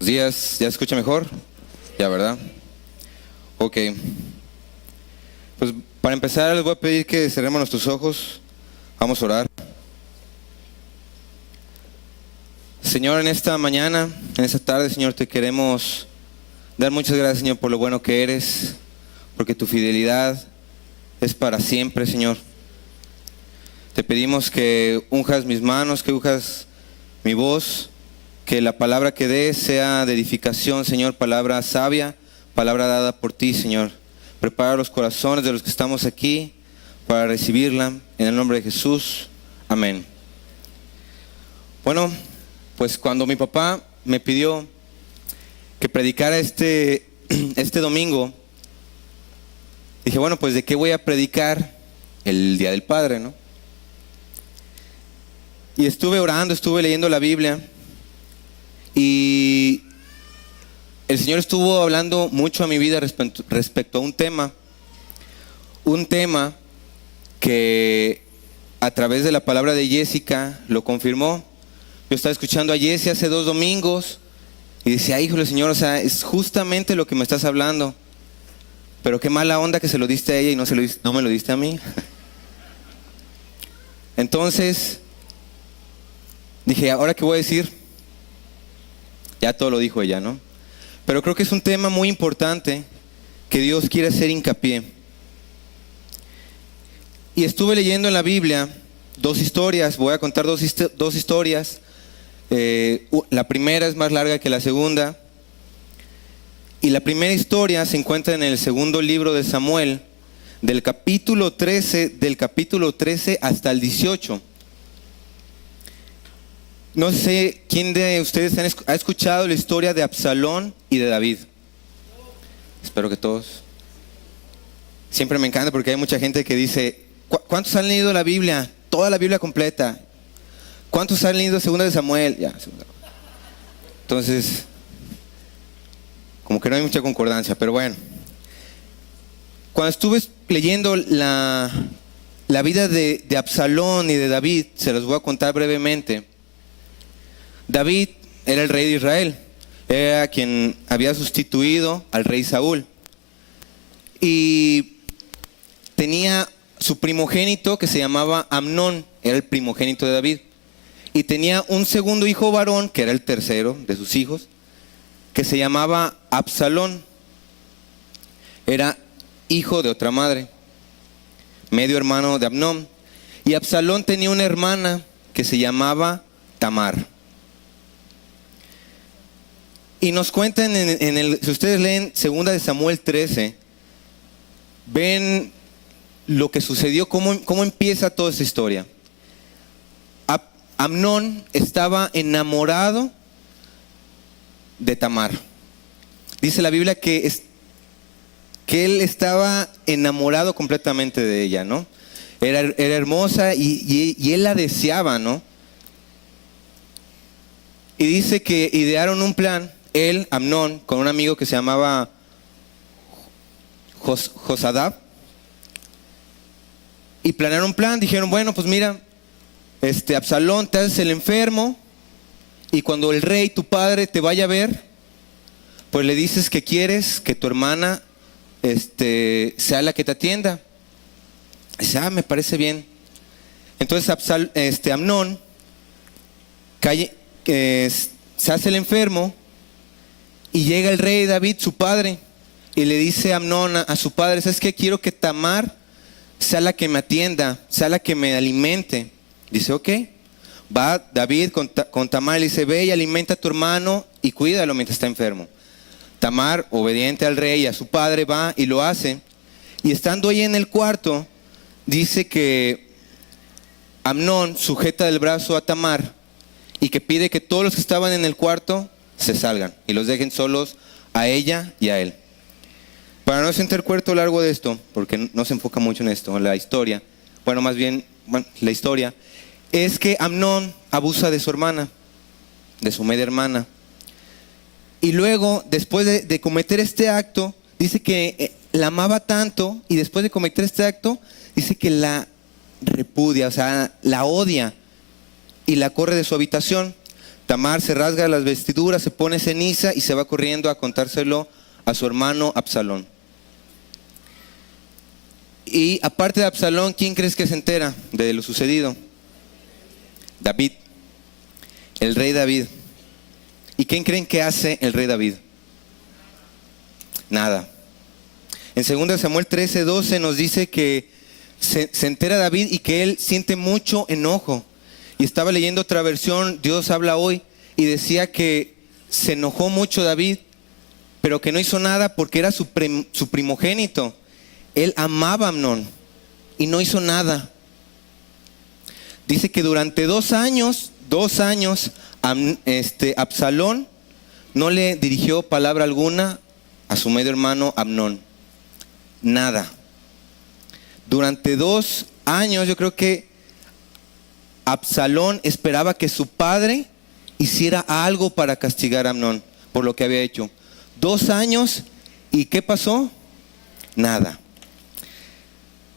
Buenos días, ¿ya se escucha mejor? Ya, ¿verdad? Ok. Pues para empezar les voy a pedir que cerremos nuestros ojos. Vamos a orar. Señor, en esta mañana, en esta tarde, Señor, te queremos dar muchas gracias, Señor, por lo bueno que eres, porque tu fidelidad es para siempre, Señor. Te pedimos que unjas mis manos, que unjas mi voz, que la palabra que des sea de edificación, Señor, palabra sabia, palabra dada por ti, Señor. Prepara los corazones de los que estamos aquí para recibirla, en el nombre de Jesús. Amén. Bueno, pues cuando mi papá me pidió que predicara este domingo, dije, bueno, pues ¿de qué voy a predicar el Día del Padre, no? Y estuve orando, estuve leyendo la Biblia y el Señor estuvo hablando mucho a mi vida respecto a un tema que a través de la palabra de Jessica lo confirmó. Yo estaba escuchando a Jessie hace 2 domingos y decía, híjole Señor, o sea, es justamente lo que me estás hablando, pero qué mala onda que se lo diste a ella y no me lo diste a mí. Entonces dije, ¿ahora qué voy a decir? Ya todo lo dijo ella, ¿no? Pero creo que es un tema muy importante que Dios quiere hacer hincapié. Y estuve leyendo en la Biblia 2 historias, voy a contar dos historias. La primera es más larga que la segunda. Y la primera historia se encuentra en el segundo libro de Samuel, del capítulo 13 hasta el 18. No sé quién de ustedes ha escuchado la historia de Absalón y de David. Espero que todos. Siempre me encanta porque hay mucha gente que dice, ¿cuántos han leído la Biblia? Toda la Biblia completa. ¿Cuántos han leído segunda de Samuel? Ya, segunda. Entonces, como que no hay mucha concordancia, pero bueno. Cuando estuve leyendo la vida de Absalón y de David, se los voy a contar brevemente. David era el rey de Israel, era quien había sustituido al rey Saúl. Y tenía su primogénito que se llamaba Amnón, era el primogénito de David. Y tenía un segundo hijo varón, que era el tercero de sus hijos, que se llamaba Absalón. Era hijo de otra madre, medio hermano de Amnón. Y Absalón tenía una hermana que se llamaba Tamar. Y nos cuentan si ustedes leen 2 de Samuel 13, ven lo que sucedió, cómo empieza toda esa historia. Amnón estaba enamorado de Tamar. Dice la Biblia que él estaba enamorado completamente de ella, ¿no? Era hermosa y él la deseaba, ¿no? Y dice que idearon un plan, él, Amnón, con un amigo que se llamaba Josadab, y planearon un plan. Dijeron, bueno, pues mira, Absalón, te haces el enfermo, y cuando el rey, tu padre, te vaya a ver, pues le dices que quieres que tu hermana sea la que te atienda. Dice, me parece bien. Entonces Amnón se hace el enfermo y llega el rey David, su padre, y le dice a Amnón, a su padre, ¿sabes qué? Quiero que Tamar sea la que me atienda, sea la que me alimente. Dice, ok. Va David con Tamar y le dice, ve y alimenta a tu hermano y cuídalo mientras está enfermo. Tamar, obediente al rey y a su padre, va y lo hace. Y estando ahí en el cuarto, dice que Amnón sujeta del brazo a Tamar y que pide que todos los que estaban en el cuarto se salgan y los dejen solos a ella y a él. Para no extender el cuento largo de esto, porque no se enfoca mucho en esto, en la historia, la historia es que Amnón abusa de su hermana, de su media hermana. Y luego, después de cometer este acto, dice que la amaba tanto, y después de cometer este acto, dice que la repudia, o sea, la odia y la corre de su habitación. Tamar se rasga las vestiduras, se pone ceniza y se va corriendo a contárselo a su hermano Absalón. Y aparte de Absalón, ¿quién crees que se entera de lo sucedido? David, el rey David. ¿Y quién creen que hace el rey David? Nada. En 2 Samuel 13:12 nos dice que se entera David y que él siente mucho enojo. Y estaba leyendo otra versión, Dios habla hoy, y decía que se enojó mucho David, pero que no hizo nada porque era su primogénito. Él amaba a Amnón y no hizo nada. Dice que durante 2 años, Absalón no le dirigió palabra alguna a su medio hermano Amnón. Nada. Durante 2 años yo creo que Absalón esperaba que su padre hiciera algo para castigar a Amnón por lo que había hecho. 2 años, ¿y qué pasó? Nada.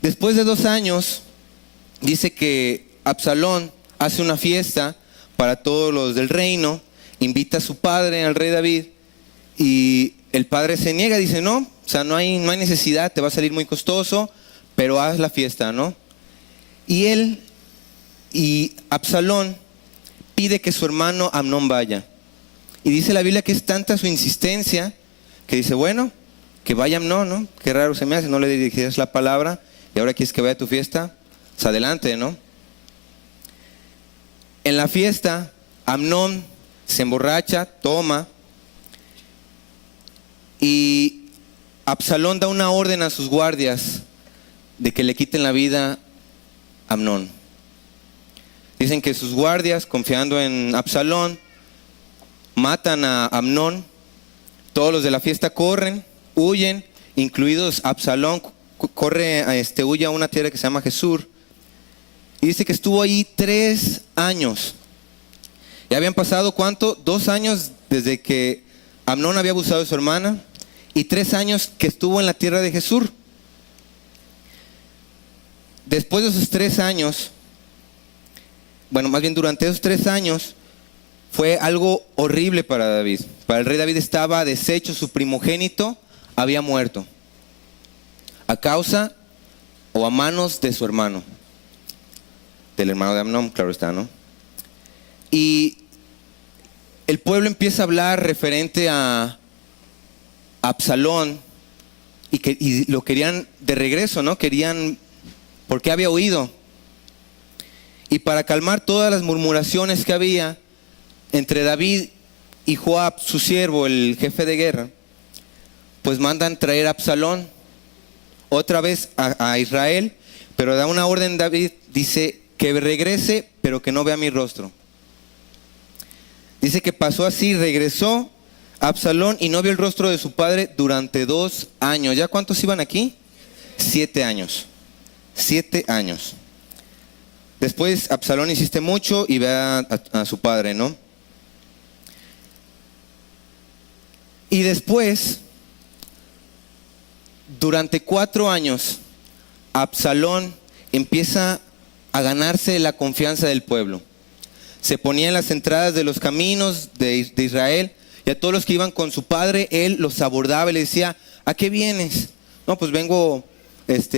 Después de 2 años, dice que Absalón hace una fiesta para todos los del reino, invita a su padre, al rey David, y el padre se niega, dice, no, o sea, no hay necesidad, te va a salir muy costoso, pero haz la fiesta, ¿no? Y Absalón pide que su hermano Amnón vaya. Y dice la Biblia que es tanta su insistencia que dice, bueno, que vaya Amnón, ¿no? Qué raro se me hace, no le dirigías la palabra y ahora quieres que vaya a tu fiesta, pues adelante, ¿no? En la fiesta, Amnón se emborracha, toma, y Absalón da una orden a sus guardias de que le quiten la vida a Amnón. Dicen que sus guardias, confiando en Absalón, matan a Amnón. Todos los de la fiesta corren, huyen, incluidos Absalón, huye a una tierra que se llama Jesur. Y dice que estuvo ahí 3 años. Ya habían pasado, ¿cuánto? 2 años desde que Amnón había abusado de su hermana y 3 años que estuvo en la tierra de Jesur. Después de esos 3 años, bueno, más bien durante esos 3 años, fue algo horrible para David. Para el rey David estaba deshecho, su primogénito había muerto. A causa o a manos de su hermano. Del hermano de Amnón, claro está, ¿no? Y el pueblo empieza a hablar referente a Absalón y lo querían de regreso, ¿no? Querían, porque había huido. Y para calmar todas las murmuraciones que había entre David y Joab, su siervo, el jefe de guerra, pues mandan traer a Absalón otra vez a Israel, pero da una orden David, dice que regrese, pero que no vea mi rostro. Dice que pasó así, regresó Absalón y no vio el rostro de su padre durante 2 años. ¿Ya cuántos iban aquí? 7 años. 7 años. Después Absalón insiste mucho y ve a su padre, ¿no? Y después, durante 4 años, Absalón empieza a ganarse la confianza del pueblo. Se ponía en las entradas de los caminos de Israel y a todos los que iban con su padre, él los abordaba y le decía, ¿a qué vienes? No, pues vengo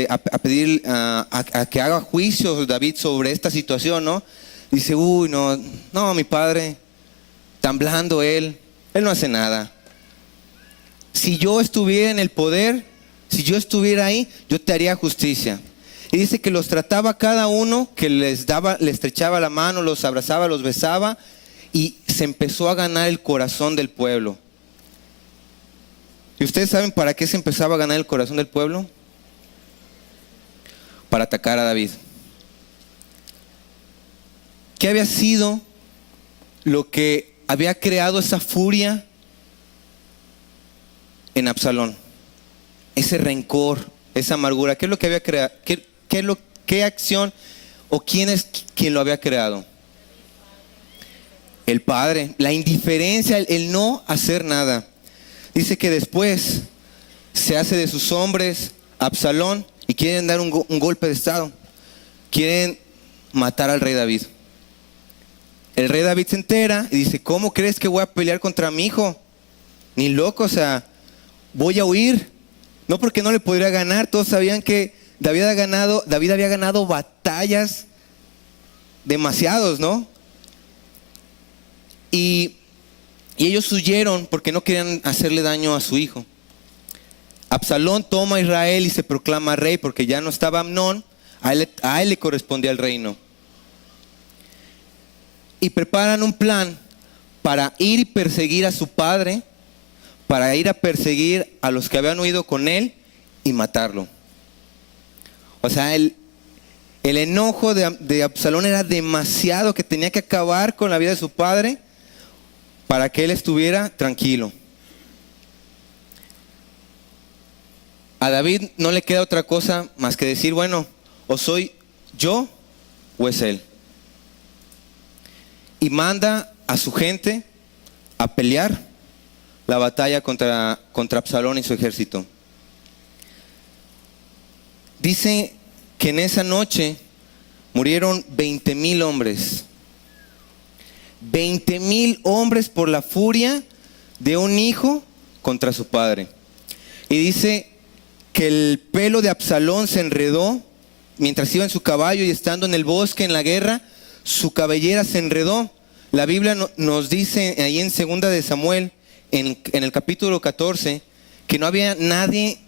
a pedir a que haga juicio David sobre esta situación, ¿no? Dice, uy, no, mi padre, tan blando él no hace nada. Si yo estuviera en el poder, si yo estuviera ahí, yo te haría justicia. Y dice que los trataba cada uno, que le estrechaba la mano, los abrazaba, los besaba, y se empezó a ganar el corazón del pueblo. ¿Y ustedes saben para qué se empezaba a ganar el corazón del pueblo? Para atacar a David. ¿Qué había sido lo que había creado esa furia en Absalón? Ese rencor, esa amargura. ¿Qué es lo que había creado? ¿Qué acción o quién es quien lo había creado? El padre. La indiferencia, el no hacer nada. Dice que después se hace de sus hombres Absalón y quieren dar un golpe de estado. Quieren matar al rey David. El rey David se entera y dice, ¿cómo crees que voy a pelear contra mi hijo? Ni loco, o sea, voy a huir. No porque no le podría ganar, todos sabían que David había ganado batallas demasiados, ¿no? Y ellos huyeron porque no querían hacerle daño a su hijo. Absalón toma a Israel y se proclama rey porque ya no estaba Amnón, a él le correspondía el reino. Y preparan un plan para ir y perseguir a su padre, para ir a perseguir a los que habían huido con él y matarlo. O sea, el enojo de Absalón era demasiado, que tenía que acabar con la vida de su padre para que él estuviera tranquilo. A David no le queda otra cosa más que decir, bueno, o soy yo o es él. Y manda a su gente a pelear la batalla contra Absalón y su ejército. Dice que en esa noche murieron 20,000 hombres. 20,000 hombres por la furia de un hijo contra su padre. Y dice que el pelo de Absalón se enredó mientras iba en su caballo, y estando en el bosque en la guerra, su cabellera se enredó. La Biblia nos dice ahí en 2 de Samuel, en el capítulo 14, que no había nadie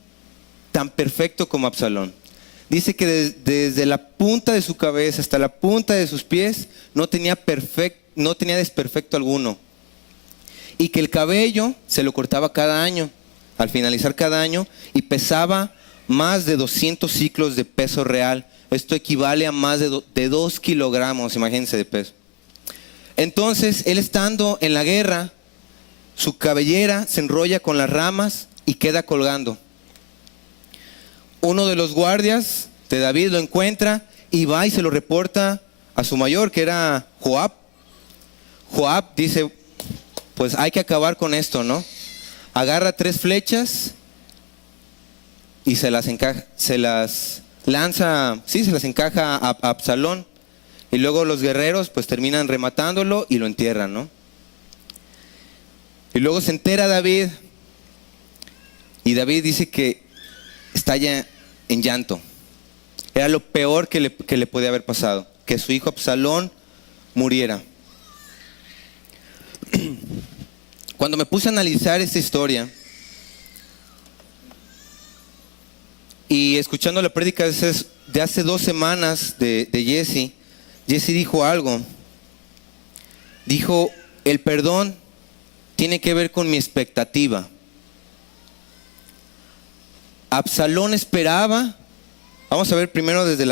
tan perfecto como Absalón. Dice que desde la punta de su cabeza hasta la punta de sus pies no tenía desperfecto alguno. Y que el cabello se lo cortaba cada año, al finalizar cada año, y pesaba más de 200 ciclos de peso real. Esto equivale a más de 2 kilogramos, imagínense, de peso. Entonces, él estando en la guerra, su cabellera se enrolla con las ramas y queda colgando. Uno de los guardias de David lo encuentra y va y se lo reporta a su mayor, que era Joab. Joab dice, pues hay que acabar con esto, ¿no? Agarra 3 flechas y se las encaja a Absalón. Y luego los guerreros pues terminan rematándolo y lo entierran, ¿no? Y luego se entera David, y David dice que estalla en llanto. Era lo peor que le podía haber pasado, que su hijo Absalón muriera. Cuando me puse a analizar esta historia y escuchando la prédica de hace 2 semanas de Jesse dijo algo. Dijo, el perdón tiene que ver con mi expectativa. Absalón esperaba, vamos a ver primero desde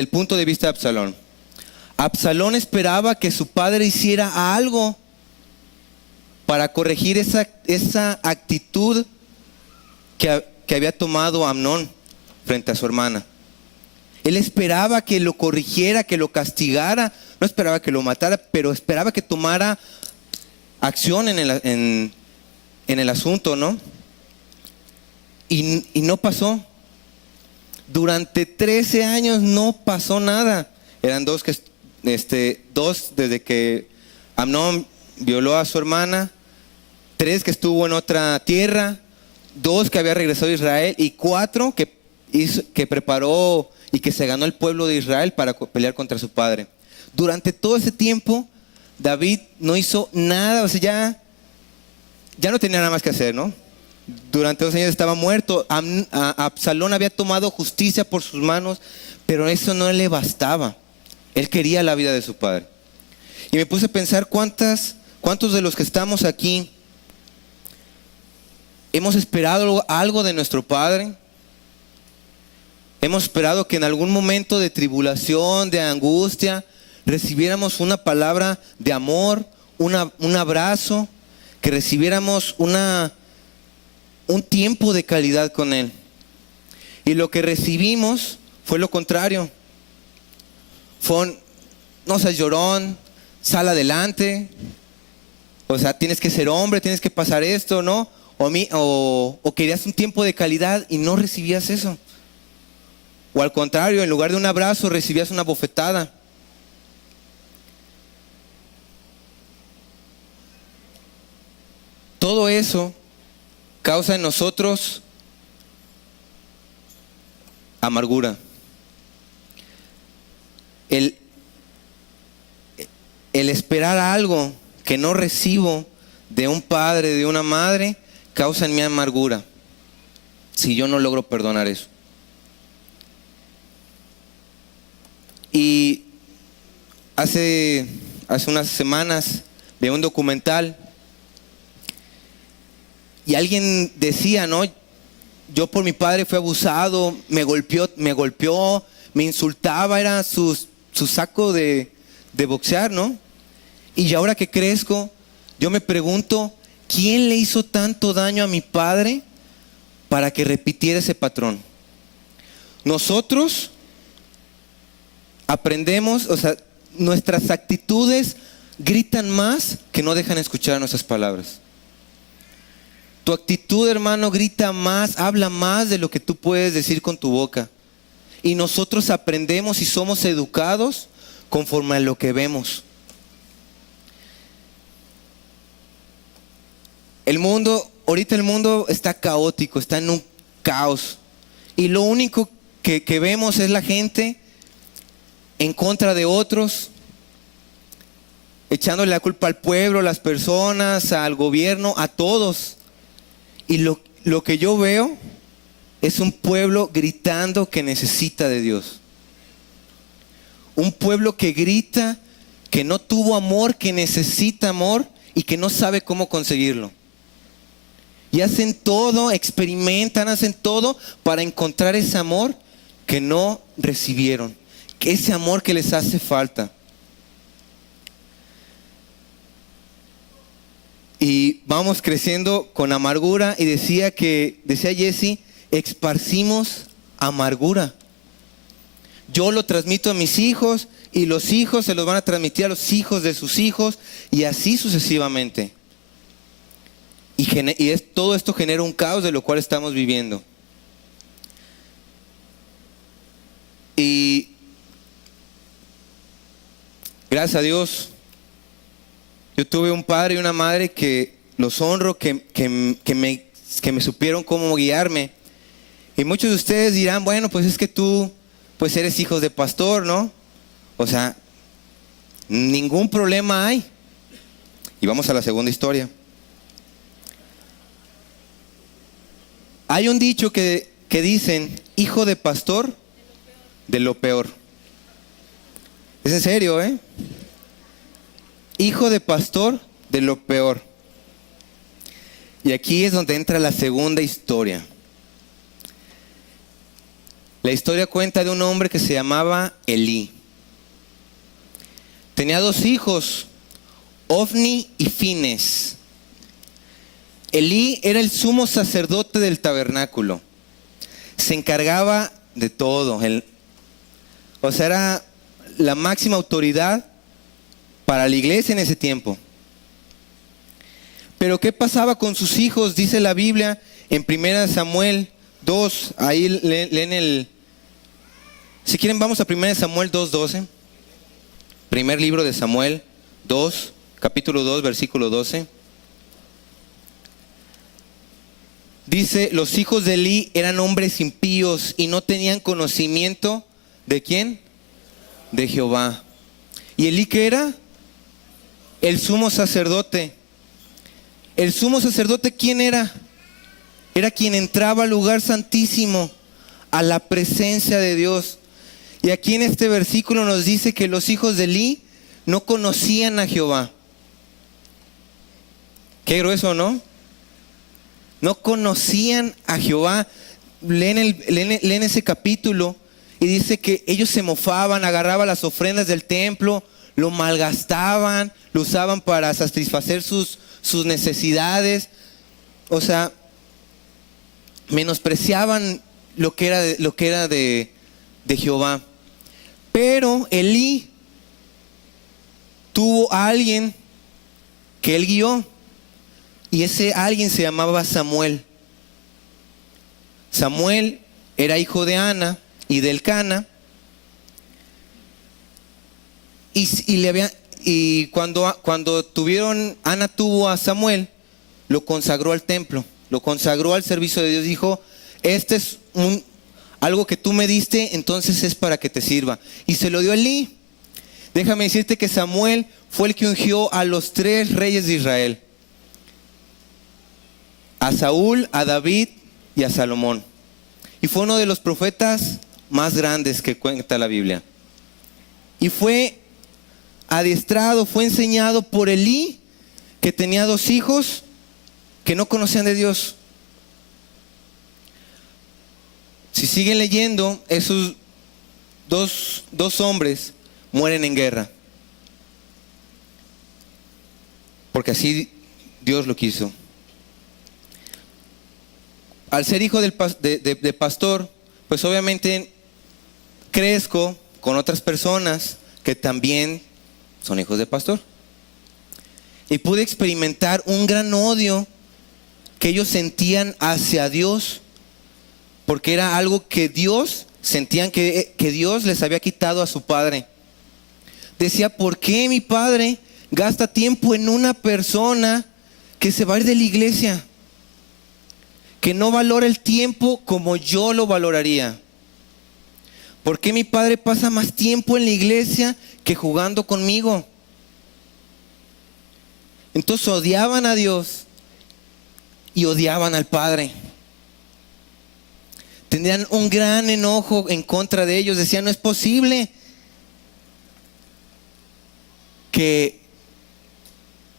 el punto de vista de Absalón. Absalón esperaba que su padre hiciera algo para corregir esa actitud que había tomado Amnón frente a su hermana. Él esperaba que lo corrigiera, que lo castigara. No esperaba que lo matara, pero esperaba que tomara acción en el asunto, ¿no? Y no pasó. Durante 13 años no pasó nada. Eran dos desde que Amnón violó a su hermana, 3 que estuvo en otra tierra, 2 que había regresado a Israel, y 4 que preparó y que se ganó el pueblo de Israel para pelear contra su padre. Durante todo ese tiempo, David no hizo nada, o sea, ya no tenía nada más que hacer, ¿no? Durante 2 años estaba muerto. Absalón había tomado justicia por sus manos, pero eso no le bastaba. Él quería la vida de su padre. Y me puse a pensar cuántos de los que estamos aquí hemos esperado algo de nuestro padre. Hemos esperado que en algún momento de tribulación, de angustia, recibiéramos una palabra de amor, un abrazo, que recibiéramos un tiempo de calidad con Él. Y lo que recibimos fue lo contrario. No seas llorón, sal adelante. O sea, tienes que ser hombre, tienes que pasar esto, ¿no? O querías un tiempo de calidad y no recibías eso. O al contrario, en lugar de un abrazo recibías una bofetada. Todo eso causa en nosotros amargura. El esperar algo que no recibo de un padre, de una madre, causa en mí amargura si yo no logro perdonar eso. Y hace unas semanas vi un documental y alguien decía, ¿no? Yo por mi padre fui abusado, me golpeó, me insultaba, era su saco de boxear, ¿no? Y ahora que crezco, yo me pregunto, ¿quién le hizo tanto daño a mi padre para que repitiera ese patrón? Nosotros aprendemos, o sea, nuestras actitudes gritan más que no dejan escuchar nuestras palabras. Tu actitud, hermano, grita más, habla más de lo que tú puedes decir con tu boca. Y nosotros aprendemos y somos educados conforme a lo que vemos. Ahorita el mundo está caótico, está en un caos. Y lo único que vemos es la gente en contra de otros, echándole la culpa al pueblo, a las personas, al gobierno, a todos. Y lo que yo veo es un pueblo gritando que necesita de Dios. Un pueblo que grita que no tuvo amor, que necesita amor y que no sabe cómo conseguirlo. Y hacen todo, experimentan, hacen todo para encontrar ese amor que no recibieron, que ese amor que les hace falta. Y vamos creciendo con amargura y decía Jesse, esparcimos amargura. Yo lo transmito a mis hijos y los hijos se los van a transmitir a los hijos de sus hijos y así sucesivamente. Todo esto genera un caos de lo cual estamos viviendo. Y gracias a Dios, yo tuve un padre y una madre que los honro, que me supieron cómo guiarme. Y muchos de ustedes dirán, bueno, pues es que tú pues eres hijo de pastor, ¿no? O sea, ningún problema hay. Y vamos a la segunda historia. Hay un dicho que dicen, hijo de pastor, de lo peor. Es en serio, ¿eh? Hijo de pastor, de lo peor. Y aquí es donde entra la segunda historia. La historia cuenta de un hombre que se llamaba Elí. Tenía 2 hijos, Ofni y Fines. Elí era el sumo sacerdote del tabernáculo. Se encargaba de todo. O sea, era la máxima autoridad para la iglesia en ese tiempo. Pero ¿qué pasaba con sus hijos? Dice la Biblia en 1 Samuel 2. Ahí leen si quieren vamos a 1 Samuel 2:12. Primer libro de Samuel 2, capítulo 2, versículo 12. Dice, los hijos de Elí eran hombres impíos y no tenían conocimiento ¿de quién? De Jehová. ¿Y Elí qué era? El sumo sacerdote. ¿El sumo sacerdote quién era? Era quien entraba al lugar santísimo, a la presencia de Dios. Y aquí en este versículo nos dice que los hijos de Elí no conocían a Jehová. Qué grueso, ¿no? No conocían a Jehová. Leen ese capítulo y dice que ellos se mofaban, agarraban las ofrendas del templo, lo malgastaban, lo usaban para satisfacer sus necesidades. O sea, menospreciaban lo que era de Jehová. Pero Elí tuvo a alguien que él guió. Y ese alguien se llamaba Samuel. Samuel era hijo de Ana y de Elcana. Y cuando Ana tuvo a Samuel, lo consagró al templo, lo consagró al servicio de Dios. Dijo, este es algo que tú me diste, entonces es para que te sirva. Y se lo dio a Elí. Déjame decirte que Samuel fue el que ungió a los 3 reyes de Israel: a Saúl, a David y a Salomón. Y fue uno de los profetas más grandes que cuenta la Biblia. Y fue adiestrado, fue enseñado por Elí, que tenía 2 hijos que no conocían de Dios. Si siguen leyendo, esos dos hombres mueren en guerra, porque así Dios lo quiso. Al ser hijo de pastor, pues obviamente crezco con otras personas que también son hijos de pastor. Y pude experimentar un gran odio que ellos sentían hacia Dios, porque era algo que Dios, sentían que Dios les había quitado a su padre. Decía, ¿por qué mi padre gasta tiempo en una persona que se va a ir de la iglesia? Que no valora el tiempo como yo lo valoraría. ¿Por qué mi padre pasa más tiempo en la iglesia que jugando conmigo? Entonces odiaban a Dios y odiaban al Padre. Tenían un gran enojo en contra de ellos. Decían, no es posible que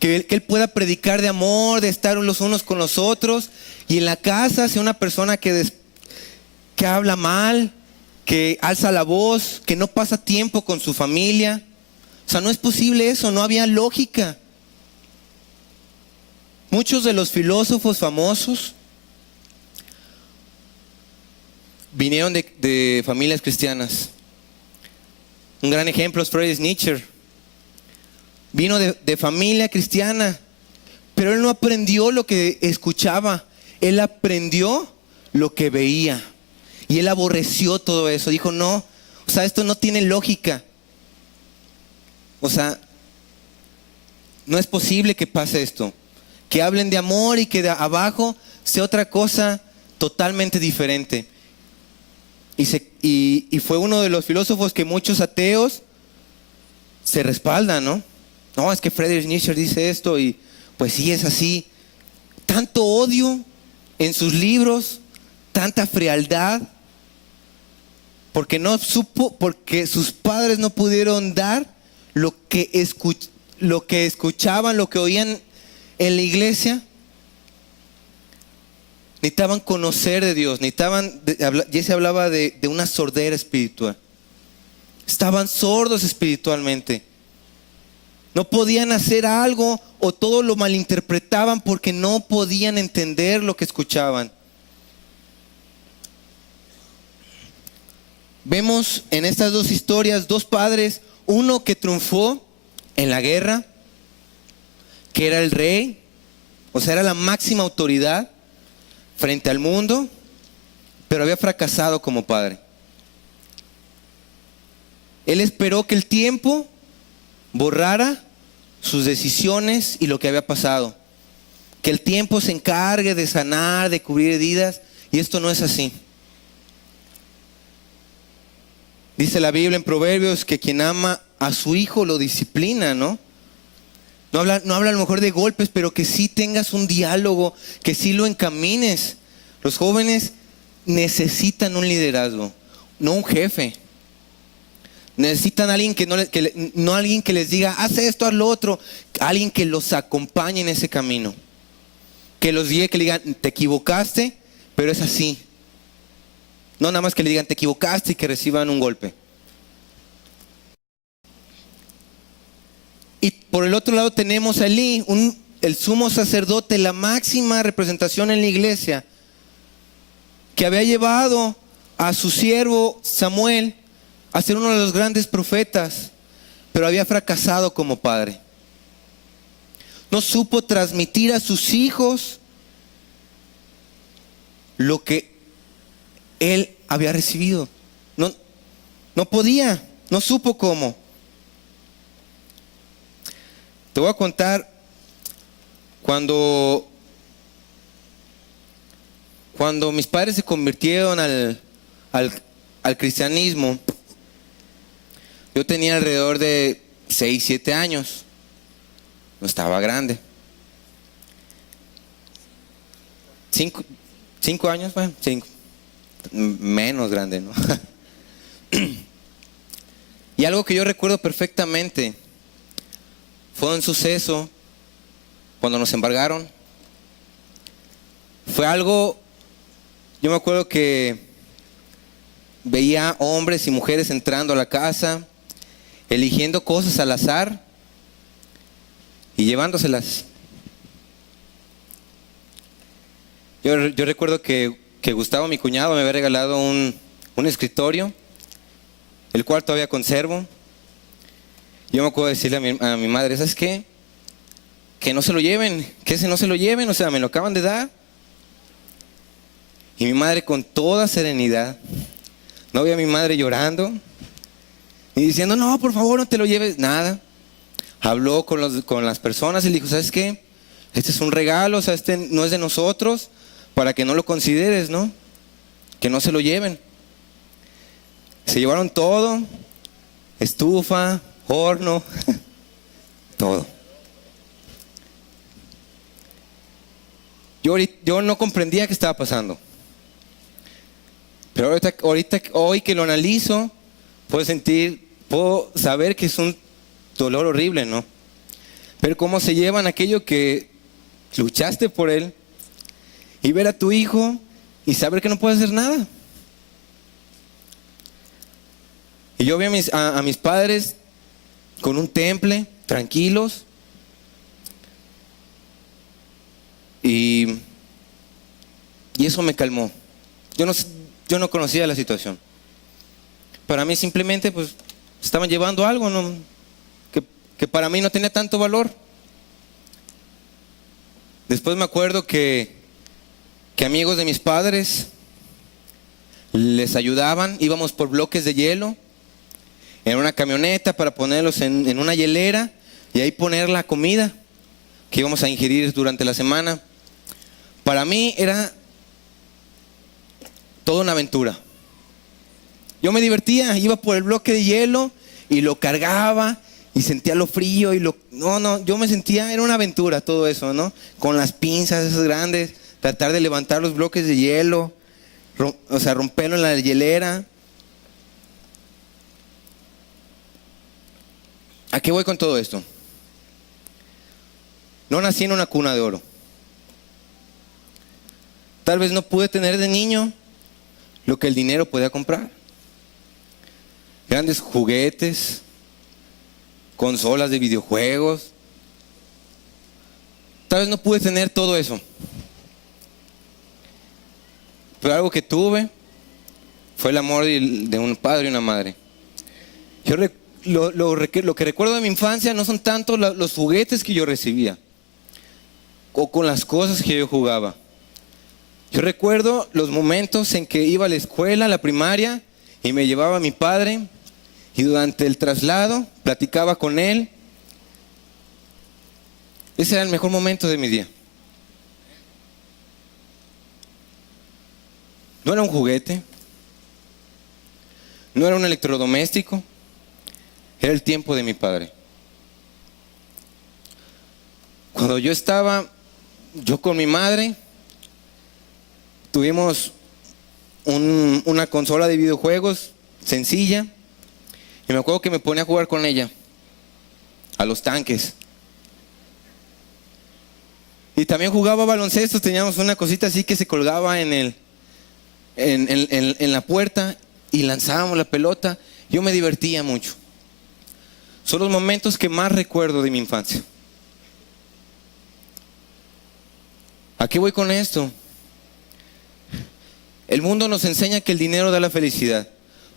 Él pueda predicar de amor, de estar los unos con los otros, y en la casa sea una persona que habla mal, que alza la voz, que no pasa tiempo con su familia. O sea, no es posible eso, no había lógica. Muchos de los filósofos famosos vinieron de familias cristianas. Un gran ejemplo es Friedrich Nietzsche. Vino de familia cristiana, pero él no aprendió lo que escuchaba, él aprendió lo que veía. Y él aborreció todo eso. Dijo, no, o sea, esto no tiene lógica. O sea, no es posible que pase esto. Que hablen de amor y que de abajo sea otra cosa totalmente diferente. Y fue uno de los filósofos que muchos ateos se respaldan, ¿no? No, es que Friedrich Nietzsche dice esto y pues sí es así. Tanto odio en sus libros, tanta frialdad, porque sus padres no pudieron dar lo que escuchaban, lo que oían en la iglesia. Necesitaban conocer de Dios, Jesse hablaba de una sordera espiritual. Estaban sordos espiritualmente. No podían hacer algo o todo lo malinterpretaban porque no podían entender lo que escuchaban. Vemos en estas 2 historias 2 padres, uno que triunfó en la guerra, que era el rey, o sea, era la máxima autoridad frente al mundo, pero había fracasado como padre. Él esperó que el tiempo borrara sus decisiones y lo que había pasado. Que el tiempo se encargue de sanar, de cubrir heridas, y esto no es así. Dice la Biblia en Proverbios que quien ama a su hijo lo disciplina, ¿no? No habla a lo mejor de golpes, pero que sí tengas un diálogo, que sí lo encamines. Los jóvenes necesitan un liderazgo, no un jefe. Necesitan a alguien no alguien que les diga, haz esto, haz lo otro. Alguien que los acompañe en ese camino. Que los guíe, que le digan, te equivocaste, pero es así. No nada más que le digan, te equivocaste y que reciban un golpe. Y por el otro lado tenemos a Elí, el sumo sacerdote, la máxima representación en la iglesia, que había llevado a su siervo Samuel a ser uno de los grandes profetas, pero había fracasado como padre. No supo transmitir a sus hijos lo que él había recibido. No podía, no supo cómo. Te voy a contar cuando cuando mis padres se convirtieron al cristianismo, yo tenía alrededor de 6, 7 años. No estaba grande. 5 años, bueno, 5. Menos grande, ¿no? Y algo que yo recuerdo perfectamente fue un suceso cuando nos embargaron. Fue algo, yo me acuerdo que veía hombres y mujeres entrando a la casa, eligiendo cosas al azar y llevándoselas. Yo recuerdo que Gustavo, mi cuñado, me había regalado un escritorio, el cual todavía conservo. Yo me acuerdo de decirle a mi madre, ¿sabes qué? Que no se lo lleven, que ese no se lo lleven, o sea, me lo acaban de dar. Y mi madre, con toda serenidad, no vi a mi madre llorando y diciendo, no, por favor, no te lo lleves, nada. Habló con las personas y le dijo, ¿sabes qué? Este es un regalo, o sea, este no es de nosotros, para que no lo consideres, ¿no? Que no se lo lleven. Se llevaron todo, estufa, horno, todo. Yo no comprendía qué estaba pasando. Pero hoy que lo analizo, puedo saber que es un dolor horrible, ¿no? Pero cómo se llevan aquello que luchaste por él, y ver a tu hijo y saber que no puede hacer nada. Y yo vi a mis padres con un temple, tranquilos, y eso me calmó. Yo no conocía la situación. Para mí simplemente pues estaban llevando algo, ¿no? que para mí no tenía tanto valor. Después me acuerdo que amigos de mis padres les ayudaban, íbamos por bloques de hielo en una camioneta para ponerlos en una hielera y ahí poner la comida que íbamos a ingerir durante la semana. Para mí era toda una aventura. Yo me divertía, iba por el bloque de hielo y lo cargaba y sentía lo frío yo me sentía, era una aventura todo eso, ¿no? Con las pinzas esas grandes, tratar de levantar los bloques de hielo, o sea, romperlo en la hielera. ¿A qué voy con todo esto? No nací en una cuna de oro. Tal vez no pude tener de niño lo que el dinero podía comprar. Grandes juguetes, consolas de videojuegos. Tal vez no pude tener todo eso. Pero algo que tuve fue el amor de un padre y una madre. Lo que recuerdo de mi infancia no son tanto los juguetes que yo recibía o con las cosas que yo jugaba. Yo recuerdo los momentos en que iba a la escuela, a la primaria, y me llevaba a mi padre, y durante el traslado platicaba con él. Ese era el mejor momento de mi día. No era un juguete, no era un electrodoméstico, era el tiempo de mi padre. Cuando yo con mi madre, tuvimos una consola de videojuegos sencilla, y me acuerdo que me ponía a jugar con ella a los tanques. Y también jugaba baloncesto, teníamos una cosita así que se colgaba en la puerta y lanzábamos la pelota. Yo me divertía mucho. Son los momentos que más recuerdo de mi infancia. ¿A qué voy con esto? El mundo nos enseña que el dinero da la felicidad.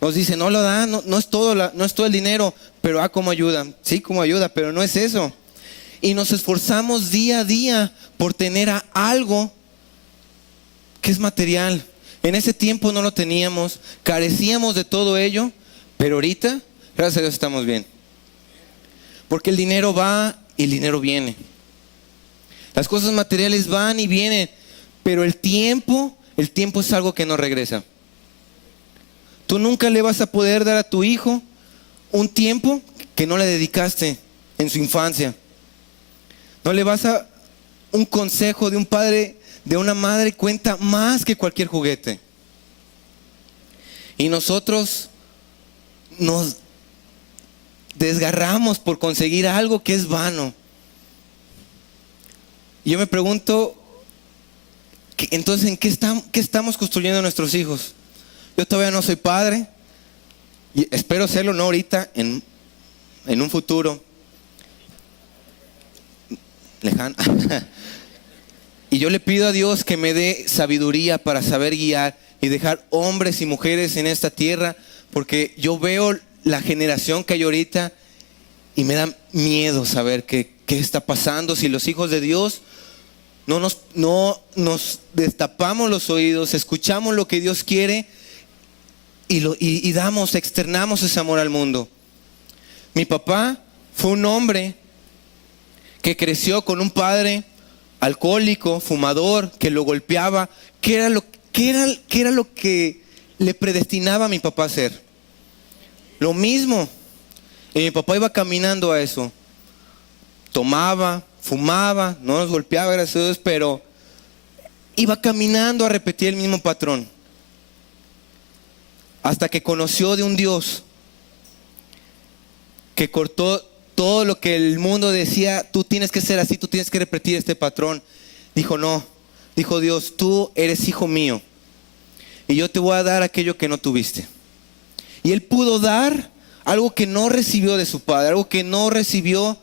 Nos dice, no lo da, no es todo el dinero, pero cómo ayuda. Sí, cómo ayuda, pero no es eso. Y nos esforzamos día a día por tener algo que es material. En ese tiempo no lo teníamos, carecíamos de todo ello, pero ahorita, gracias a Dios, estamos bien. Porque el dinero va y el dinero viene. Las cosas materiales van y vienen, pero el tiempo, el tiempo es algo que no regresa. Tú nunca le vas a poder dar a tu hijo un tiempo que no le dedicaste en su infancia. No le vas a... Un consejo de un padre, de una madre, cuenta más que cualquier juguete. Y nosotros nos desgarramos por conseguir algo que es vano. Y yo me pregunto, entonces, ¿en qué estamos construyendo a nuestros hijos? Yo todavía no soy padre y espero serlo, no ahorita, en un futuro lejano. Y yo le pido a Dios que me dé sabiduría para saber guiar y dejar hombres y mujeres en esta tierra, porque yo veo la generación que hay ahorita y me da miedo saber qué está pasando si los hijos de Dios no nos destapamos los oídos, escuchamos lo que Dios quiere y externamos ese amor al mundo. Mi papá fue un hombre que creció con un padre alcohólico, fumador, que lo golpeaba. ¿Qué era lo que le predestinaba a mi papá a hacer? Lo mismo. Y mi papá iba caminando a eso. Tomaba, fumaba, no nos golpeaba, gracias a Dios, pero iba caminando a repetir el mismo patrón. Hasta que conoció de un Dios que cortó todo lo que el mundo decía, tú tienes que ser así, tú tienes que repetir este patrón. Dijo no, dijo Dios, tú eres hijo mío y yo te voy a dar aquello que no tuviste. Y él pudo dar algo que no recibió de su padre, algo que no recibió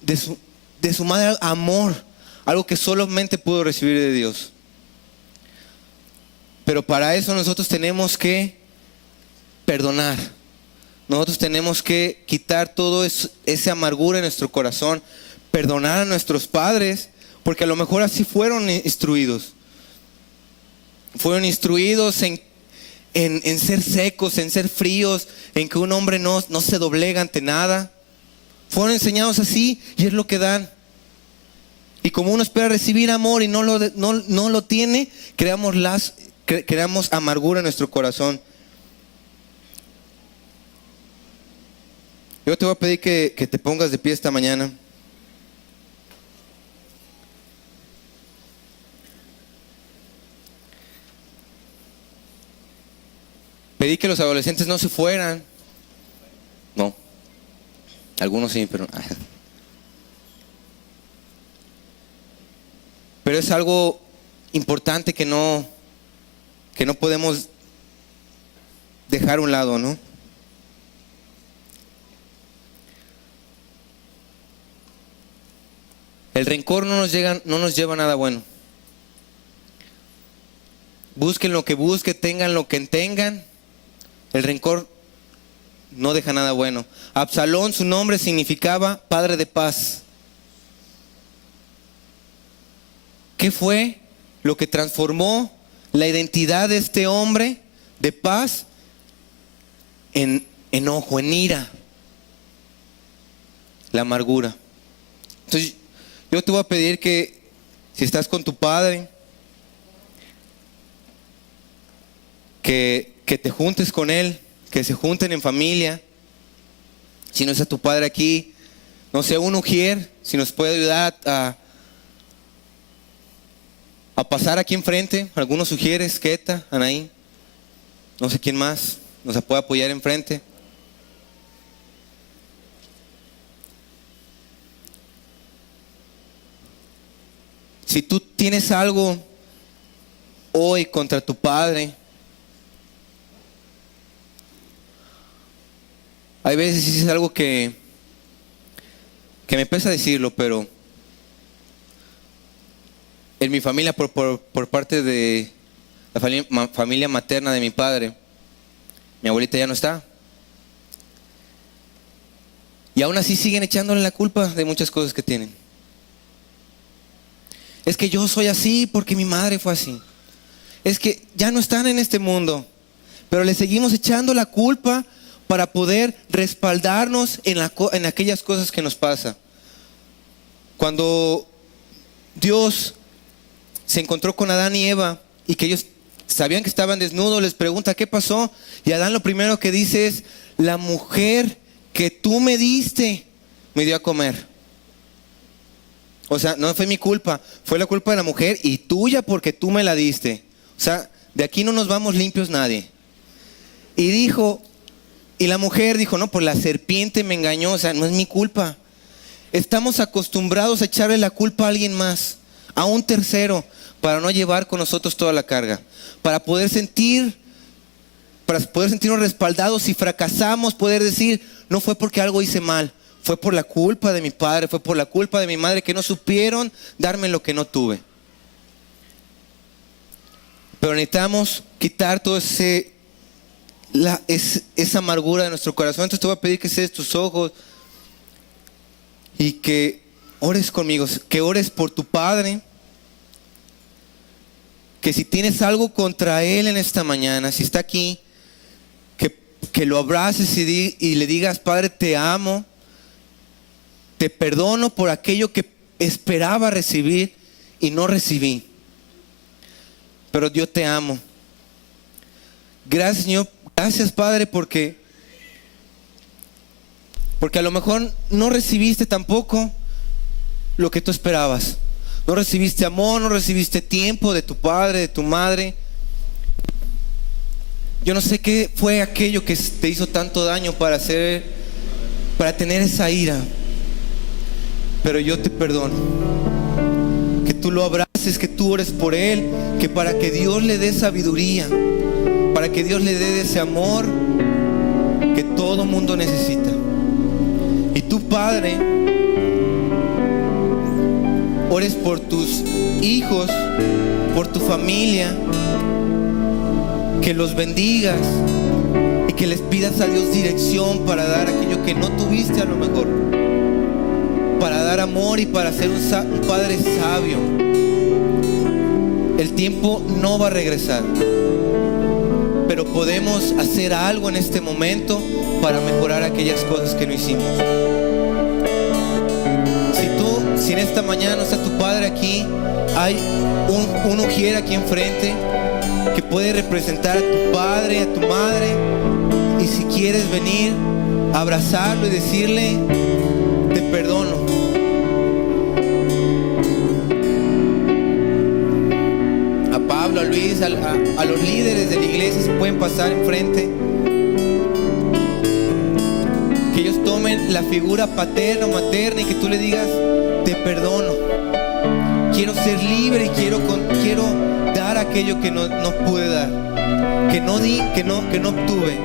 de su madre, amor, algo que solamente pudo recibir de Dios. Pero para eso nosotros tenemos que perdonar. Nosotros tenemos que quitar todo esa amargura en nuestro corazón, perdonar a nuestros padres, porque a lo mejor así fueron instruidos. Fueron instruidos en ser secos, en ser fríos, en que un hombre no se doblega ante nada. Fueron enseñados así y es lo que dan. Y como uno espera recibir amor y no lo tiene, creamos amargura en nuestro corazón. Yo te voy a pedir que te pongas de pie esta mañana. Pedí que los adolescentes no se fueran. No. Algunos sí, pero... Pero es algo importante que no podemos dejar a un lado, ¿no? El rencor no nos lleva a nada bueno. Busquen lo que busquen, tengan lo que tengan. El rencor no deja nada bueno. Absalón, su nombre significaba padre de paz. ¿Qué fue lo que transformó la identidad de este hombre de paz en enojo, en ira? La amargura. Entonces, yo te voy a pedir que si estás con tu padre, que te juntes con él, que se junten en familia. Si no está tu padre aquí, no sé, un ujier, si nos puede ayudar a pasar aquí enfrente, algunos ujieres, Keta, Anaí, no sé quién más, nos puede apoyar enfrente. Si tú tienes algo hoy contra tu padre, hay veces es algo que me pesa decirlo, pero en mi familia, por parte de la familia materna de mi padre, mi abuelita ya no está. Y aún así siguen echándole la culpa de muchas cosas que tienen. Es que yo soy así porque mi madre fue así. Es que ya no están en este mundo, pero le seguimos echando la culpa para poder respaldarnos en aquellas cosas que nos pasa. Cuando Dios se encontró con Adán y Eva y que ellos sabían que estaban desnudos, les pregunta, ¿qué pasó? Y Adán lo primero que dice es, la mujer que tú me diste, me dio a comer. O sea, no fue mi culpa, fue la culpa de la mujer y tuya porque tú me la diste. O sea, de aquí no nos vamos limpios nadie. Y la mujer dijo, no, pues la serpiente me engañó, o sea, no es mi culpa. Estamos acostumbrados a echarle la culpa a alguien más, a un tercero, para no llevar con nosotros toda la carga. Para poder sentirnos respaldados si fracasamos, poder decir, no fue porque algo hice mal, fue por la culpa de mi padre, fue por la culpa de mi madre que no supieron darme lo que no tuve. Pero necesitamos quitar todo esa amargura de nuestro corazón. Entonces te voy a pedir que cierres tus ojos y que ores conmigo, que ores por tu padre, que si tienes algo contra él en esta mañana, si está aquí, que lo abraces y le digas, Padre, te amo, te perdono por aquello que esperaba recibir y no recibí, pero yo te amo. Gracias, Señor, gracias, Padre, porque a lo mejor no recibiste tampoco lo que tú esperabas. No recibiste amor, no recibiste tiempo de tu padre, de tu madre. Yo no sé qué fue aquello que te hizo tanto daño para tener esa ira. Pero yo te perdono. Que tú lo abraces, que tú ores por él, que para que Dios le dé sabiduría, para que Dios le dé ese amor que todo mundo necesita. Y tú, Padre, ores por tus hijos, por tu familia, que los bendigas y que les pidas a Dios dirección para dar aquello que no tuviste a lo mejor, para dar amor y para ser un padre sabio. El tiempo no va a regresar, pero podemos hacer algo en este momento para mejorar aquellas cosas que no hicimos. Si en esta mañana no está tu padre aquí, hay un ujier aquí enfrente que puede representar a tu padre, a tu madre, y si quieres venir a abrazarlo y decirle, te perdono. A Pablo, a Luis, a los líderes de la iglesia, se pueden pasar enfrente. Que ellos tomen la figura paterna o materna y que tú le digas, te perdono, quiero ser libre y quiero dar aquello que no pude dar, que no di, que no obtuve.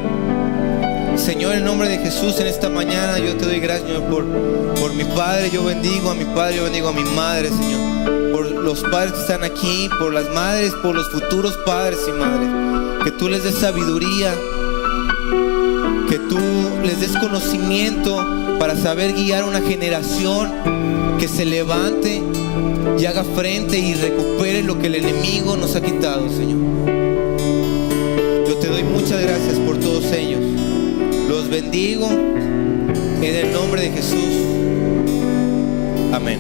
Señor, en el nombre de Jesús, en esta mañana yo te doy gracias, Señor, por mi padre. Yo bendigo a mi padre, yo bendigo a mi madre, Señor, por los padres que están aquí, por las madres, por los futuros padres y madres. Que tú les des sabiduría, que tú les des conocimiento para saber guiar una generación que se levante y haga frente y recupere lo que el enemigo nos ha quitado, Señor. Yo te doy muchas gracias por todos ellos. Los bendigo en el nombre de Jesús. Amén.